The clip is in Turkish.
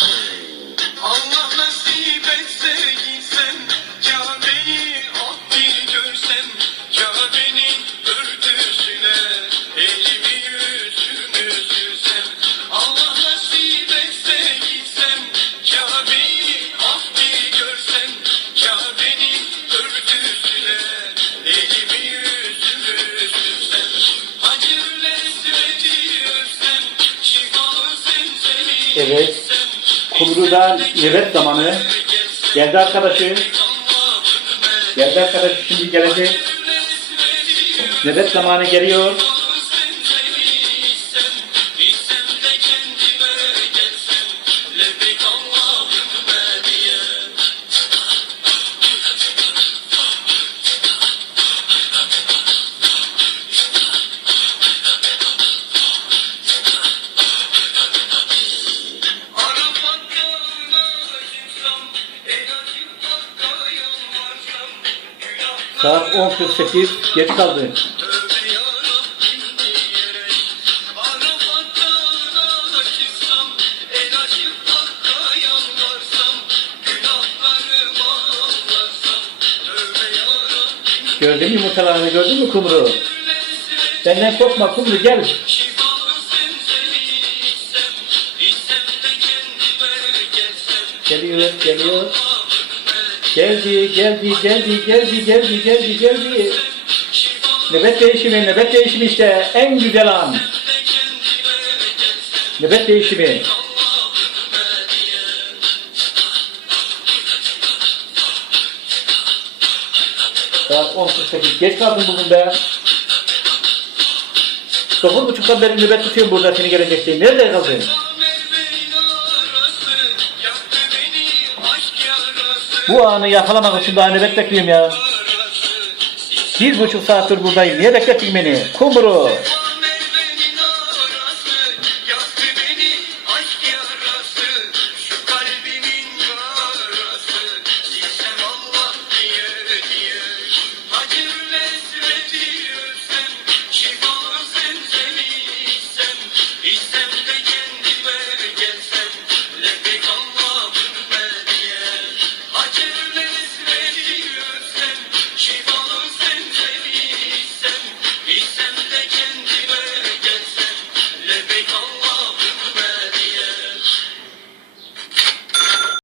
Allah nasip etse gitsem Kabe'yi abdi görsem Kabe'nin örtüsüne Elimi yüzümü sürsem Allah nasip etse gitsem Kabe'yi abdi görsem Kabe'nin örtüsüne Elimi yüzümü sürsem Hacı Esved'i Şifalı zemzemi Evet. Kumru'da nöbet zamanı. Geldi arkadaşı. Geldi arkadaşı şimdi gelecek. Nöbet zamanı geliyor. Saat 10.48 geç kaldı. Gördün mü yumurtalarını gördün mü kumru? Senden korkma kumru gel. Geliyor geliyor. Geldi geldi geldi geldi geldi geldi geldi. Nöbet değişimi nöbet değişimi işte en güzel an. Nöbet değişimi. Saat 10.48 geç kaldın bugün be. Dokuz buçuktan beri nöbet tutuyorum burada seni gelecek diye. Nerede kaldın? Bu anı yakalamak için daha nöbet bekliyorum ya. Bir buçuk saattir buradayım. Niye beklettin beni? Kumru.